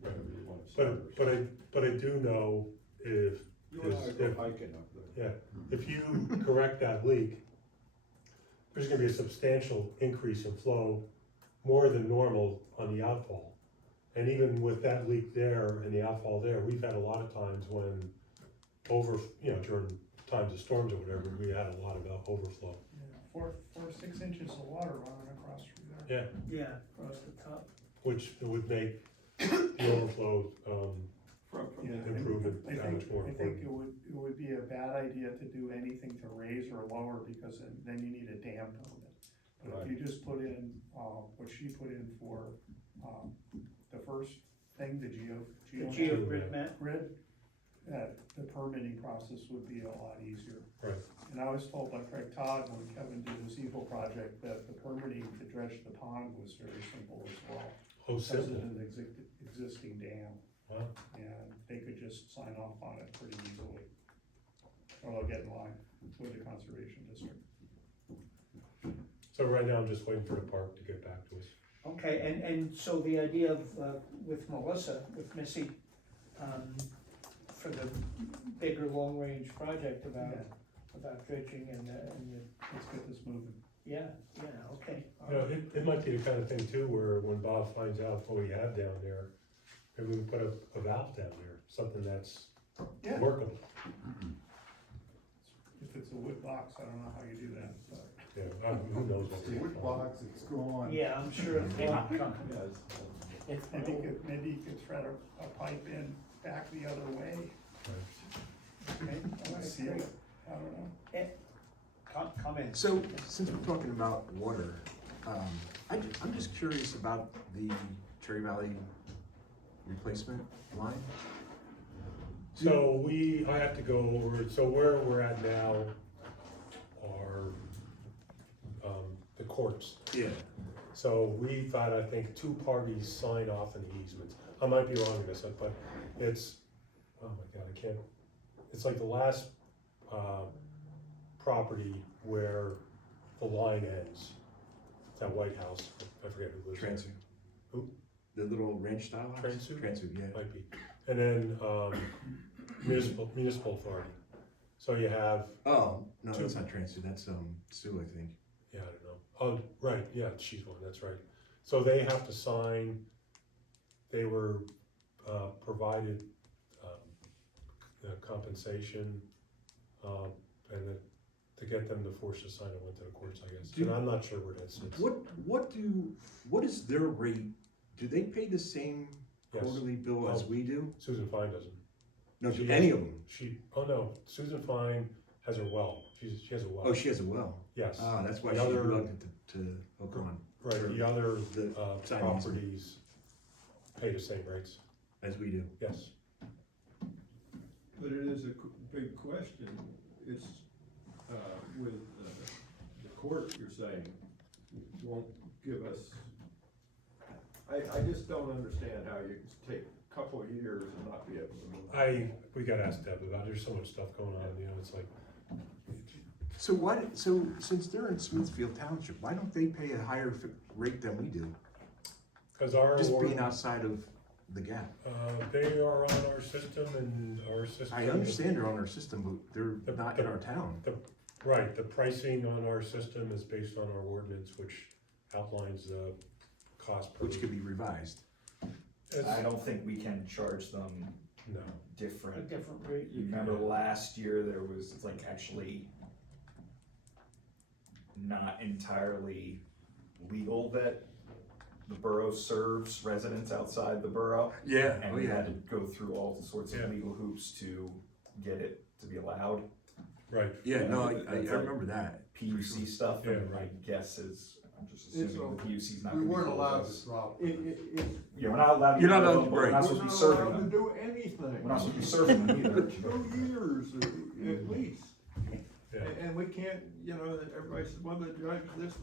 whatever you wanna serve. but I do know if, You and I go if- hiking up there. yeah, if you correct that leak, there's gonna be a substantial increase in flow, more than normal on the outfall. And even with that leak there and the outfall there, we've had a lot of times when during times of storms or whatever, we had a lot of overflow. Yeah, 6 inches of water running across through there. Yeah, Yeah, across the top. which would make the overflow, From Yeah, the improvement that much more I think important. it would be a bad idea to do anything to raise or lower, because then you need a dam permit. But if you just put in, what she put in for, the first thing, the The geogrid map. grid, the permitting process would be a lot easier. Right. And I was told by Craig Todd when Kevin did his Eagle project that the permitting to dredge the pond was very simple as well. Oh, Because it's simple. an existing dam, Wow. and they could just sign off on it pretty easily. Or they'll get in line with the conservation district. So right now, I'm just waiting for the park to get back to us. Okay, and so the idea of, with Melissa, with Missy, for the bigger long-range project about dredging and Let's get this moving. yeah, okay. You know, it might be the kind of thing too, where when Bob finds out what we have down there, maybe we can put a valve down there, something that's Yeah. workable. If it's a wood box, I don't know how you do that, but. Yeah, who knows what It's a we wood have. box, it's gone. Yeah, I'm sure it's not coming. It's Maybe you could thread a pipe in back the other way. Right. Maybe, See great. it. I don't know. Comments? So, since we're talking about water, I'm just curious about the Cherry Valley replacement line. So I have to go over, so where we're at now are, the courts. Yeah. So we've had, I think, 2 parties sign off on the easements. I might be wrong in this, but it's, oh my God, I can't, it's like the last, property where the line ends. That White House, I forget who lives there. Transu. Who? The little ranch style house? Transu? Transu, yeah. Might be. And then, municipal authority. So you have, Oh, no, Two. that's not Transu, that's, Sue, I think. yeah, I don't know. Oh, right, yeah, she's one, that's right. So they have to sign, they were, provided, compensation, and then to get them to force a sign, I went to the courts, I guess. And I'm not sure where that sits. What is their rate? Do they pay the same Yes. quarterly bill as Oh. we do? Susan Fine doesn't. No, She any has- of them? Oh no, Susan Fine has her well, she has a well. Oh, she has a well. Yes. Ah, that's why The she's other- reluctant to hook on, Right, the other, The sign properties pay the same rates, as we do. yes. But it is a big question, it's, with, the court, you're saying, won't give us, I just don't understand how you can take a couple of years and not be able to move. We gotta ask Deb about, there's so much stuff going on, you know, it's like, So since they're in Smithfield Township, why don't they pay a higher rate than we do? cause our. Just being award- outside of the gap. They are on our system and our system. I understand they're on our system, but they're The- not in our town. Right, the pricing on our system is based on our ordinance, which outlines the cost per. Which could be revised. It's- I don't think we can charge them No, A different. different rate. You remember last year, there was, it's like actually not entirely legal that the borough serves residents outside the borough. Yeah, And we had to go through all sorts Yeah. of legal hoops to get it to be allowed. right, Yeah, no, I It's like remember that. PUC stuff, Yeah, and my right. guess is, I'm just It's assuming the all- PUC's not We gonna be weren't cool allowed with to us. drop. Yeah, we're not allowed to. You're not give allowed them, to but we're break. not We're supposed to be not serving allowed to them. do anything. We're not supposed to be serving them either. 2 years at least. yeah. And we can't, everybody says, well, the judge, this,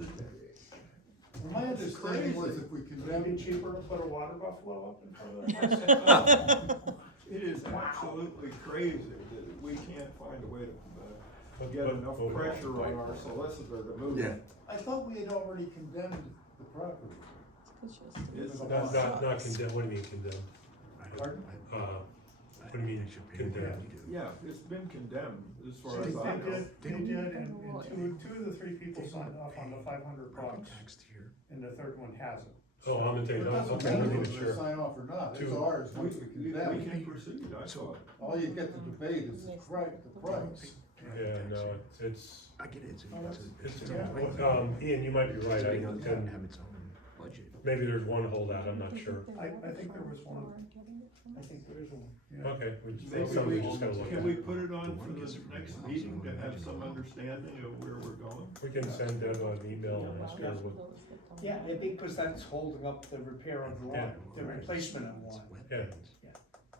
My understanding was if we Would it be condemned, cheaper to put a water buffalo up in front of the house? it is absolutely crazy that we can't find a way to get But- enough but- pressure on our solicitor to move Yeah. it. I thought we had already condemned the property. It's Not condemn, what do you mean condemn? Pardon? What do you mean condemn? Yeah, it's been condemned as far They as I know. did, and two of the 3 people signed off on the $500, Taxed here. and the third one hasn't. Oh, I'm gonna tell It you, doesn't okay, I'm matter not whether even they sure. sign off or not, it's Two. ours, We once we condemn. can proceed, I thought. All you get to debate is the price. Yeah, no, it's, I get it, it's, it's Ian, you might be right, Every other town and have its own budget. maybe there's one holdout, I'm not sure. I think there was one, I think there is one, yeah. Okay, Maybe something we just gotta look can at. we put it on for the next meeting to have some understanding of where we're going? We can send Deb an email and ask her what, Yeah, because that's holding up the repair of the line, the replacement of the line. yeah.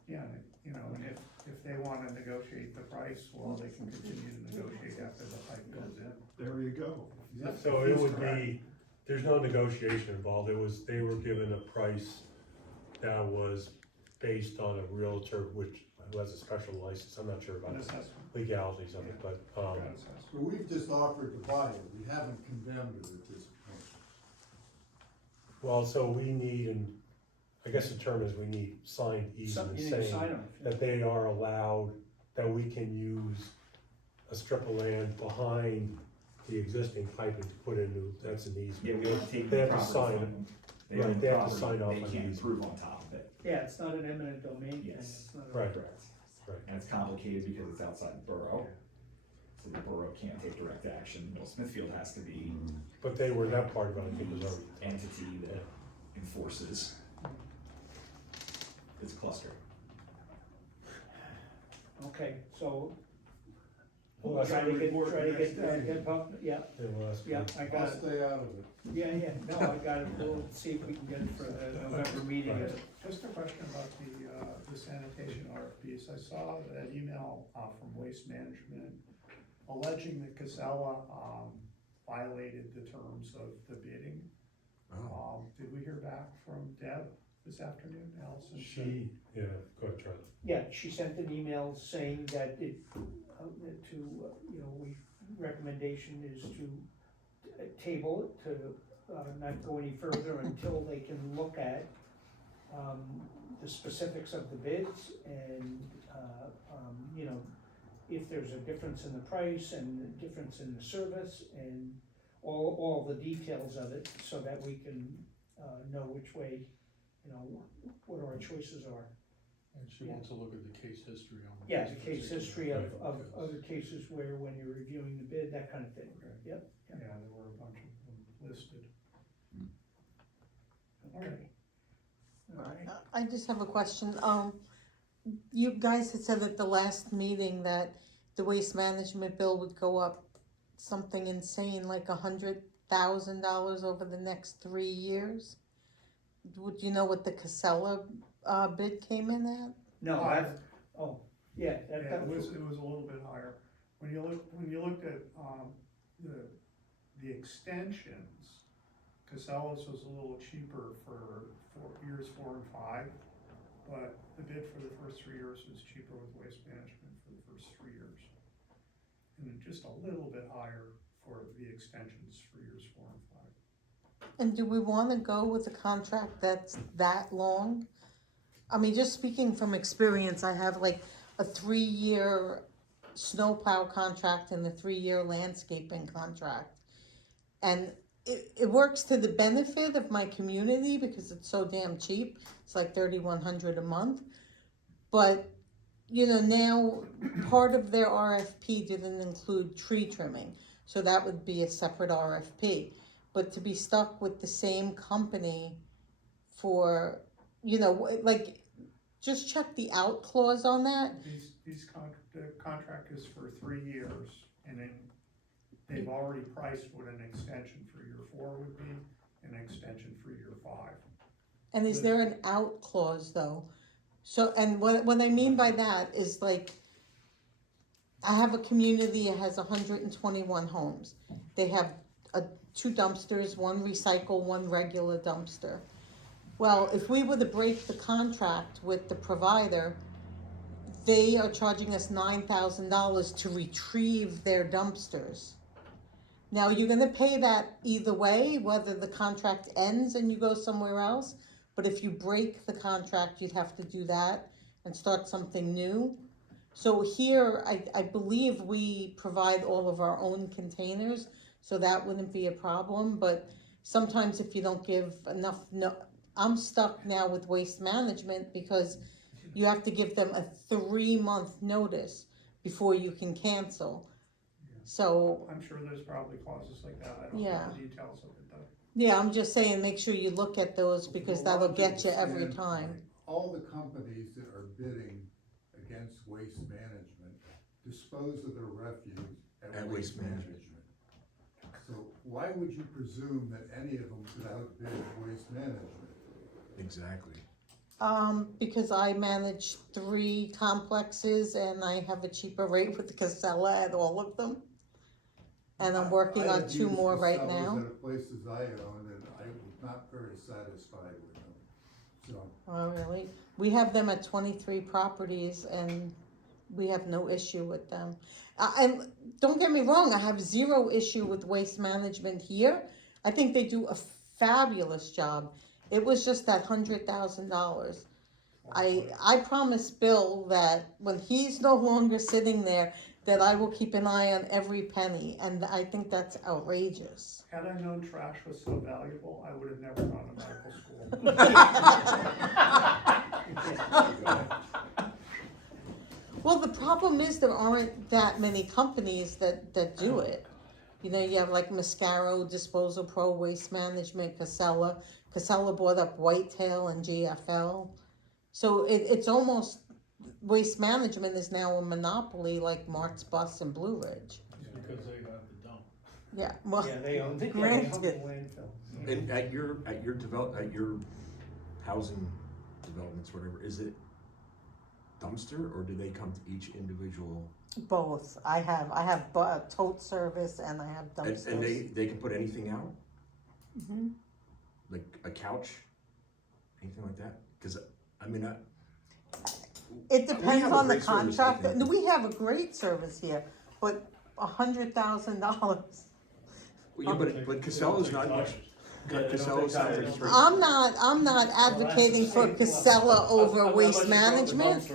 Yeah, and, and if they want wanna negotiate the price, well, they can continue to negotiate after the pipe goes in. There you go. So it would be, there's no negotiation involved, they were given a price that was based on a realtor who has a special license, I'm not sure about An the assessment. legalities of it, but, Got assessment. So we've just offered to buy it, we haven't condemned it at this point. well, so we need, and I guess the term is we need signed You easement need to saying sign them. that they are allowed, that we can use a strip of land behind the existing piping to put in new, that's an easement. Yeah, we have taken They the have to property sign from it. them. Right, own the they have to property, sign off they on the can't easement. improve on top of it. Yeah, it's not an eminent domain, and Yes. it's not a. Right. Correct. Right. And it's complicated because it's outside the borough. So the borough can't take direct action. Well, Smithfield has to be But they were, that part of it, I think, was already. entity that enforces. It's a cluster. Okay, so, Well, that's try to get, report next meeting. get, yeah, Yeah, well, that's yeah, good. I got I'll it. stay out of it. Yeah, yeah, no, I got it, we'll see if we can get it for the November meeting. Right. Just a question about the sanitation RFPs. I saw that email, from Waste Management alleging that Casella, violated the terms of the bidding. Did we hear back from Deb this afternoon, Allison? She, yeah, go ahead, Charlie. Yeah, she sent an email saying that it, recommendation is to table it, to, not go any further until they can look at, the specifics of the bids and, if there's a difference in the price and a difference in the service and all the details of it, so that we can, know which way, what our choices are. And she wants to look at the case history on. Yeah, this the case particular- history of Right. other cases where when you're reviewing the bid, that kind of thing. Yep, Yeah, there were a bunch of them listed. okay. All right. I just have a question. You guys had said at the last meeting that the waste management bill would go up something insane, like $100,000 over the next 3 years. Would you know what the Casella, bid came in at? No, Higher. yeah, Yeah, that it was, was a little bit higher. When you looked at, the extensions, Casella's was a little cheaper for years 4 and 5, but the bid for the first 3 years was cheaper with Waste Management for the first 3 years. And then just a little bit higher for the extensions for years 4 and 5. And do we wanna go with a contract that's that long? I mean, just speaking from experience, I have like a 3-year snowplow contract and a 3-year landscaping contract. And it works to the benefit of my community because it's so damn cheap. It's like $3,100 a month. But, now part of their RFP didn't include tree trimming. So that would be a separate RFP. But to be stuck with the same company for, just check the out clause on that. The contract is for 3 years, and then they've already priced what an extension for year 4 would be, an extension for year 5. And is there an out clause though? So, and what I mean by that is like, I have a community that has 121 homes. They have 2 dumpsters, 1 recycle, 1 regular dumpster. Well, if we were to break the contract with the provider, they are charging us $9,000 to retrieve their dumpsters. Now, you're gonna pay that either way, whether the contract ends and you go somewhere else, but if you break the contract, you'd have to do that and start something new. So here, I believe we provide all of our own containers, so that wouldn't be a problem, but sometimes if you don't give enough, I'm stuck now with Waste Management because you have to give them a 3-month notice before you can cancel. So, I'm sure there's probably clauses like that, I don't know Yeah. the details of it though. yeah, I'm just saying, make sure you look at those because From a that'll get you logical every time. standpoint, all the companies that are bidding against Waste Management dispose of their refuse at Waste Management. So why would you presume that any of them could outbid Waste Management? Exactly. Because I manage 3 complexes and I have a cheaper rate with Casella at all of them. And I'm working on 2 more right I now. have used Casellas at places I own, and I was not very satisfied with them, so. Oh, really? We have them at 23 properties and we have no issue with them. And don't get me wrong, I have 0 issue with waste management here. I think they do a fabulous job. It was just that $100,000. I promised Bill that when he's no longer sitting there, that I will keep an eye on every penny, and I think that's outrageous. Had I known trash was so valuable, I would have never gone to medical school. Well, the problem is there aren't that many companies that do it. You know, you have like Mascaro, Disposal Pro, Waste Management, Casella. Casella bought up Whitetail and GFL. So it's almost, Waste Management is now a monopoly like Mark's Bus and Blue Ridge. It's because they have the dump. Yeah, well, Yeah, they own the granted. landfill. And at your housing developments, whatever, is it dumpster or do they come to each individual? Both. I have a tote service and I have dumpsters. And they can put anything out? Mhm. Like a couch? Anything like that? Cause I mean, It We depends have a on the great service, I contract. think. No, we have a great service here, but $100,000. yeah, but Casella's not much. Casella's not much. I'm not advocating for Casella over Waste Management.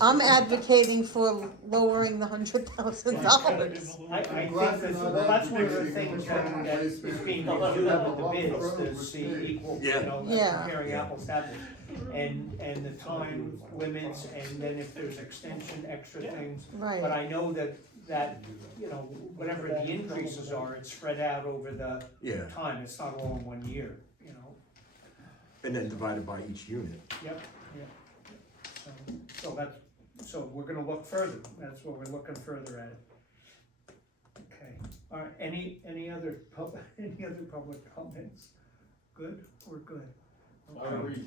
I'm advocating for lowering the $100,000. I think that's one of the things that is being reviewed with the bids, to see equal, you know, Yeah. comparing apples to apples. And the time limits, and then if there's extension, extra things. But Right, I know that, you know, whatever the increases are, it's spread out over the Yeah, time, it's not all in 1 year, you know? and then divided by each unit. Yep. So we're gonna look further, that's what we're looking further at it. Okay, all right, any other public comments? Good, we're good. Okay.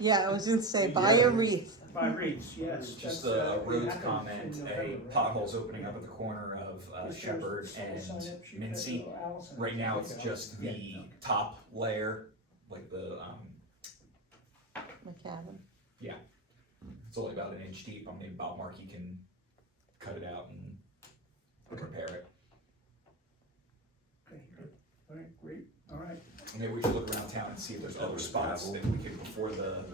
yeah, I was gonna say, buy a wreath. By Reeds, yes. Just that's, a we road happened comment, in a November, right? potholes opening up at the corner of Is Shepherd yours and still signed up? She Mincy. got Allison. Right now, it's Okay. just the top layer, like the, McAdam. it's only about an inch deep. Maybe Bob Markey can cut it out and repair it. Okay, good. All right, great, all right. Maybe we should look around town and see if there's other spots that we could, before the